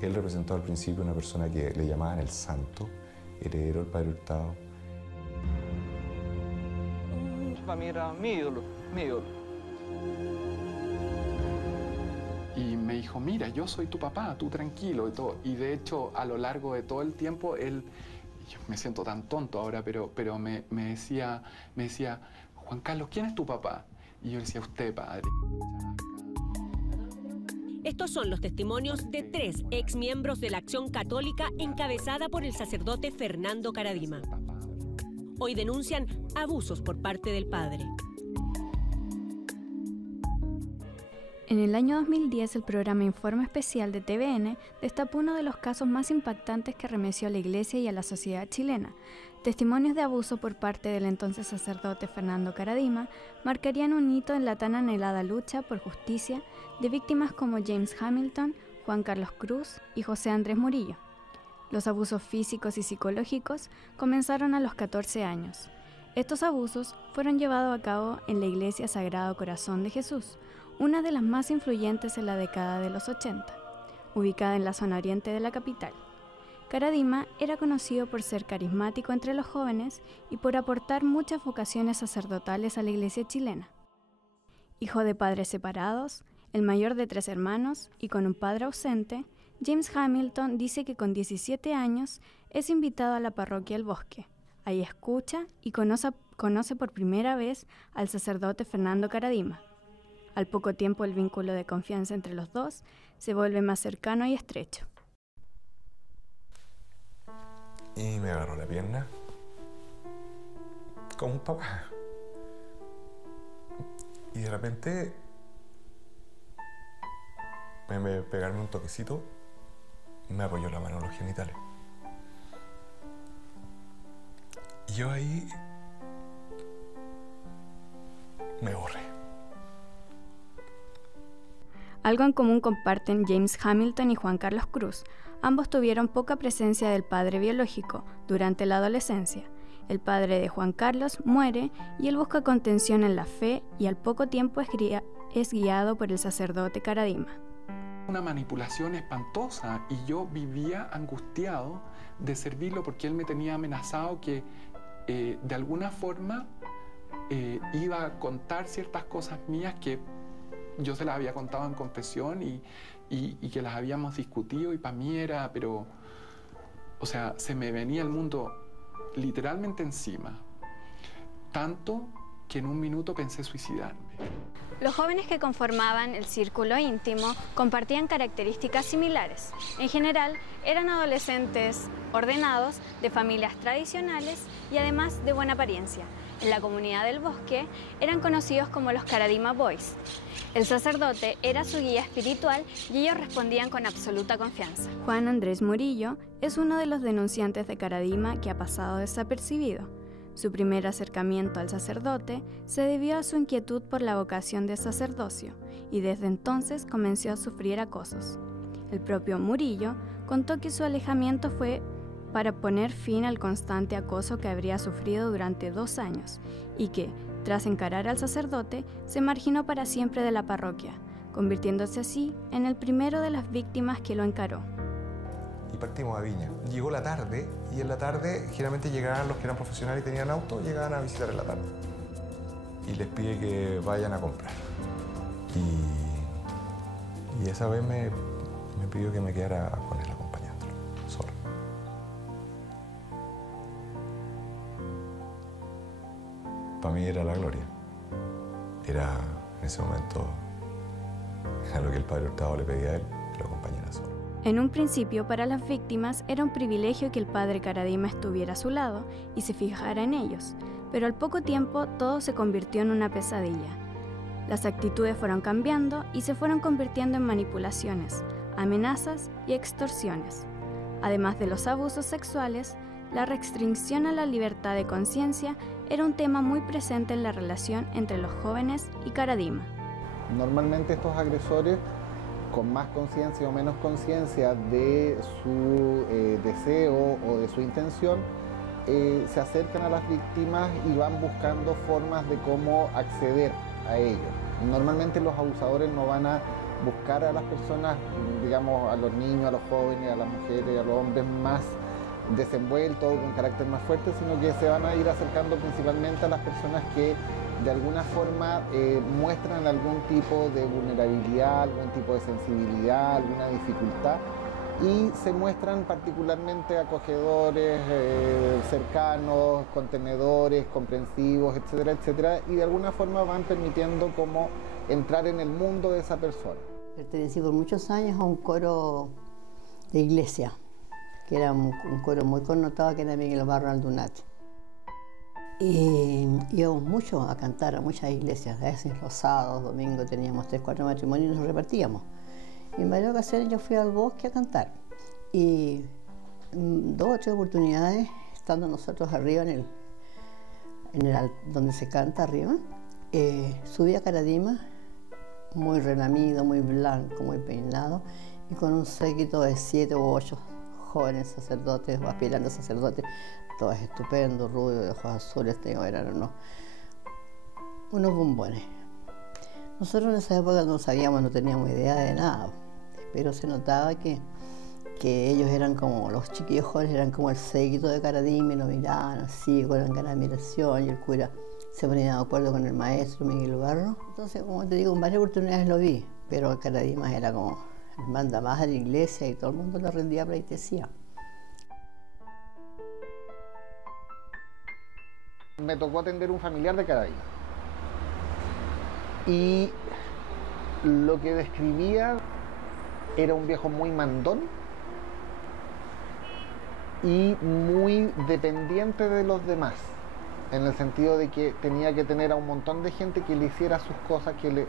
Él representó al principio una persona que le llamaban el santo, heredero del padre Hurtado. Para mí era mi ídolo, mi ídolo. Y me dijo, mira, yo soy tu papá, tú tranquilo y todo. Y de hecho, a lo largo de todo el tiempo, él, yo me siento tan tonto ahora, pero me decía, Juan Carlos, ¿quién es tu papá? Y yo le decía, usted, padre. Estos son los testimonios de 3 exmiembros de la Acción Católica encabezada por el sacerdote Fernando Karadima. Hoy denuncian abusos por parte del padre. En el año 2010, el programa Informe Especial de TVN destapó uno de los casos más impactantes que remeció a la Iglesia y a la sociedad chilena. Testimonios de abuso por parte del entonces sacerdote Fernando Karadima marcarían un hito en la tan anhelada lucha por justicia de víctimas como James Hamilton, Juan Carlos Cruz y José Andrés Murillo. Los abusos físicos y psicológicos comenzaron a los 14 años. Estos abusos fueron llevados a cabo en la Iglesia Sagrado Corazón de Jesús, una de las más influyentes en la década de los 80, ubicada en la zona oriente de la capital. Karadima era conocido por ser carismático entre los jóvenes y por aportar muchas vocaciones sacerdotales a la Iglesia chilena. Hijo de padres separados, el mayor de 3 hermanos y con un padre ausente, James Hamilton dice que con 17 años es invitado a la parroquia El Bosque. Ahí escucha y conoce por primera vez al sacerdote Fernando Karadima. Al poco tiempo el vínculo de confianza entre los dos se vuelve más cercano y estrecho. Y me agarró la pierna como un papá. Y de repente, en vez de pegarme un toquecito, me apoyó la mano en los genitales. Y yo ahí me borré. Algo en común comparten James Hamilton y Juan Carlos Cruz. Ambos tuvieron poca presencia del padre biológico durante la adolescencia. El padre de Juan Carlos muere y él busca contención en la fe y al poco tiempo es guiado por el sacerdote Karadima. Una manipulación espantosa y yo vivía angustiado de servirlo porque él me tenía amenazado que de alguna forma iba a contar ciertas cosas mías que yo se las había contado en confesión y que las habíamos discutido y para mí era, pero, o sea, se me venía el mundo literalmente encima, tanto que en un minuto pensé suicidarme. Los jóvenes que conformaban el círculo íntimo compartían características similares. En general, eran adolescentes ordenados, de familias tradicionales y además de buena apariencia. En la comunidad del Bosque eran conocidos como los Karadima Boys. El sacerdote era su guía espiritual y ellos respondían con absoluta confianza. Juan Andrés Murillo es uno de los denunciantes de Karadima que ha pasado desapercibido. Su primer acercamiento al sacerdote se debió a su inquietud por la vocación de sacerdocio y desde entonces comenzó a sufrir acosos. El propio Murillo contó que su alejamiento fue para poner fin al constante acoso que habría sufrido durante 2 años y que, tras encarar al sacerdote, se marginó para siempre de la parroquia, convirtiéndose así en el primero de las víctimas que lo encaró. Y partimos a Viña. Llegó la tarde y en la tarde generalmente llegaban los que eran profesionales y tenían auto, llegaban a visitar en la tarde. Y les pide que vayan a comprar. Y esa vez me pidió que me quedara con él acompañándolo, solo. Para mí era la gloria. Era en ese momento a lo que el padre Hurtado le pedía a él, que lo acompañara solo. En un principio, para las víctimas era un privilegio que el padre Karadima estuviera a su lado y se fijara en ellos, pero al poco tiempo todo se convirtió en una pesadilla. Las actitudes fueron cambiando y se fueron convirtiendo en manipulaciones, amenazas y extorsiones. Además de los abusos sexuales, la restricción a la libertad de conciencia era un tema muy presente en la relación entre los jóvenes y Karadima. Normalmente estos agresores, con más conciencia o menos conciencia de su deseo o de su intención, se acercan a las víctimas y van buscando formas de cómo acceder a ellos. Normalmente los abusadores no van a buscar a las personas, digamos, a los niños, a los jóvenes, a las mujeres, a los hombres más desenvueltos, con carácter más fuerte, sino que se van a ir acercando principalmente a las personas que de alguna forma muestran algún tipo de vulnerabilidad, algún tipo de sensibilidad, alguna dificultad, y se muestran particularmente acogedores, cercanos, contenedores, comprensivos, etcétera, etcétera, y de alguna forma van permitiendo como entrar en el mundo de esa persona. Pertenecí por muchos años a un coro de iglesia, que era un coro muy connotado, que era Miguel Barro Aldunate. Y íbamos mucho a cantar a muchas iglesias, a veces los sábados, domingos teníamos 3 o 4 matrimonios y nos repartíamos. Y en varias ocasiones yo fui al bosque a cantar. Y 2 o 3 oportunidades, estando nosotros arriba donde se canta arriba, subí a Caradima, muy relamido, muy blanco, muy peinado, y con un séquito de 7 u 8 jóvenes sacerdotes o aspirantes sacerdotes, todos estupendos, rubios, de ojos azules, eran unos bombones. Nosotros en esa época no sabíamos, no teníamos idea de nada, pero se notaba que ellos eran como, los chiquillos jóvenes eran como el séquito de Caradima y nos miraban así, con gran admiración, y el cura se ponía de acuerdo con el maestro Miguel Barro. Entonces, como te digo, en varias oportunidades lo vi, pero Caradima era como el mandamás de la iglesia y todo el mundo le rendía pleitesía. Me tocó atender un familiar de Caradima. Y lo que describía era un viejo muy mandón y muy dependiente de los demás, en el sentido de que tenía que tener a un montón de gente que le hiciera sus cosas, que le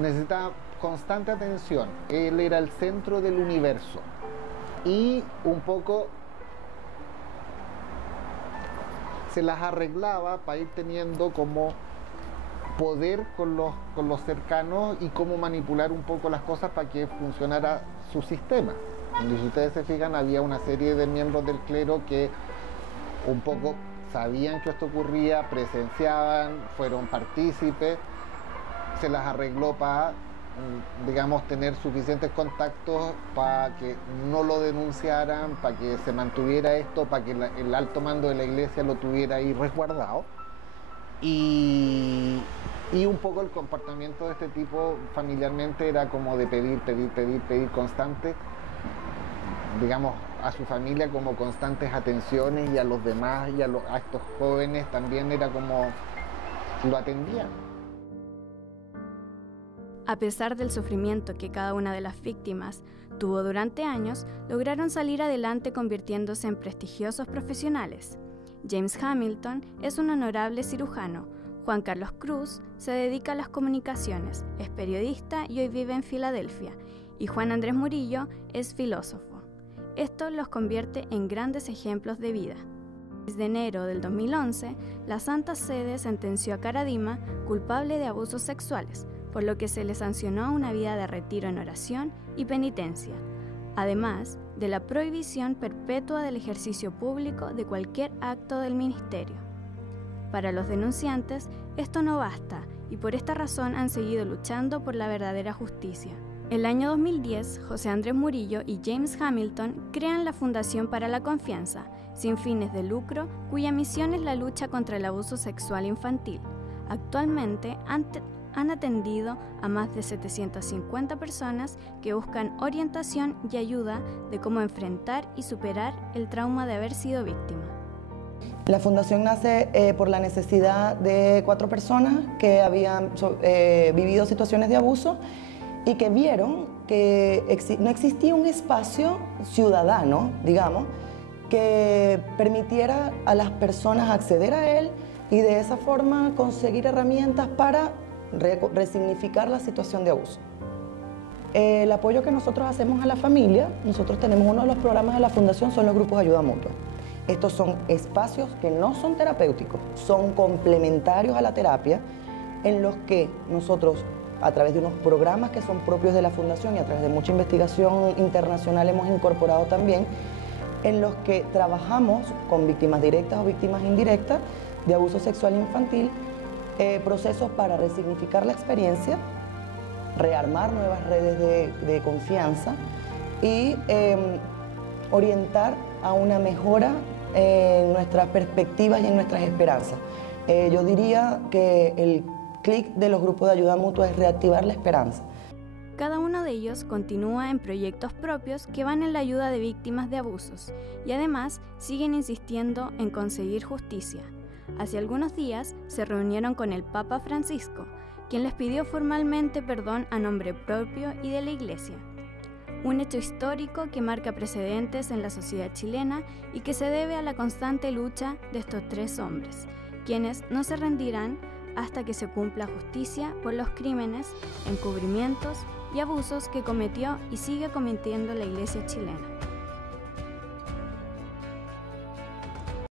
necesitaba constante atención. Él era el centro del universo y un poco se las arreglaba para ir teniendo como poder con los cercanos y cómo manipular un poco las cosas para que funcionara su sistema. Y si ustedes se fijan, había una serie de miembros del clero que un poco sabían que esto ocurría, presenciaban, fueron partícipes, se las arregló para, digamos, tener suficientes contactos para que no lo denunciaran, para que se mantuviera esto, para que el alto mando de la iglesia lo tuviera ahí resguardado. Y un poco el comportamiento de este tipo familiarmente era como de pedir constante, digamos, a su familia como constantes atenciones, y a los demás y a estos jóvenes también era como lo atendían. A pesar del sufrimiento que cada una de las víctimas tuvo durante años, lograron salir adelante convirtiéndose en prestigiosos profesionales. James Hamilton es un honorable cirujano. Juan Carlos Cruz se dedica a las comunicaciones, es periodista y hoy vive en Filadelfia. Y Juan Andrés Murillo es filósofo. Esto los convierte en grandes ejemplos de vida. Desde enero del 2011, la Santa Sede sentenció a Caradima culpable de abusos sexuales, por lo que se le sancionó una vida de retiro en oración y penitencia, además de la prohibición perpetua del ejercicio público de cualquier acto del ministerio. Para los denunciantes, esto no basta, y por esta razón han seguido luchando por la verdadera justicia. El año 2010, José Andrés Murillo y James Hamilton crean la Fundación para la Confianza, sin fines de lucro, cuya misión es la lucha contra el abuso sexual infantil. Actualmente han atendido a más de 750 personas que buscan orientación y ayuda de cómo enfrentar y superar el trauma de haber sido víctima. La fundación nace por la necesidad de 4 personas que habían vivido situaciones de abuso y que vieron que no existía un espacio ciudadano, digamos, que permitiera a las personas acceder a él y de esa forma conseguir herramientas para resignificar la situación de abuso. El apoyo que nosotros hacemos a la familia, nosotros tenemos uno de los programas de la Fundación, son los grupos de ayuda mutua. Estos son espacios que no son terapéuticos, son complementarios a la terapia, en los que nosotros, a través de unos programas que son propios de la Fundación y a través de mucha investigación internacional hemos incorporado también, en los que trabajamos con víctimas directas o víctimas indirectas de abuso sexual infantil, procesos para resignificar la experiencia rearmar nuevas redes de confianza y orientar a una mejora en nuestras perspectivas y en nuestras esperanzas. Yo diría que el clic de los grupos de ayuda mutua es reactivar la esperanza. Cada uno de ellos continúa en proyectos propios que van en la ayuda de víctimas de abusos y además siguen insistiendo en conseguir justicia. Hace algunos días se reunieron con el Papa Francisco, quien les pidió formalmente perdón a nombre propio y de la Iglesia. Un hecho histórico que marca precedentes en la sociedad chilena y que se debe a la constante lucha de estos tres hombres, quienes no se rendirán hasta que se cumpla justicia por los crímenes, encubrimientos y abusos que cometió y sigue cometiendo la Iglesia chilena.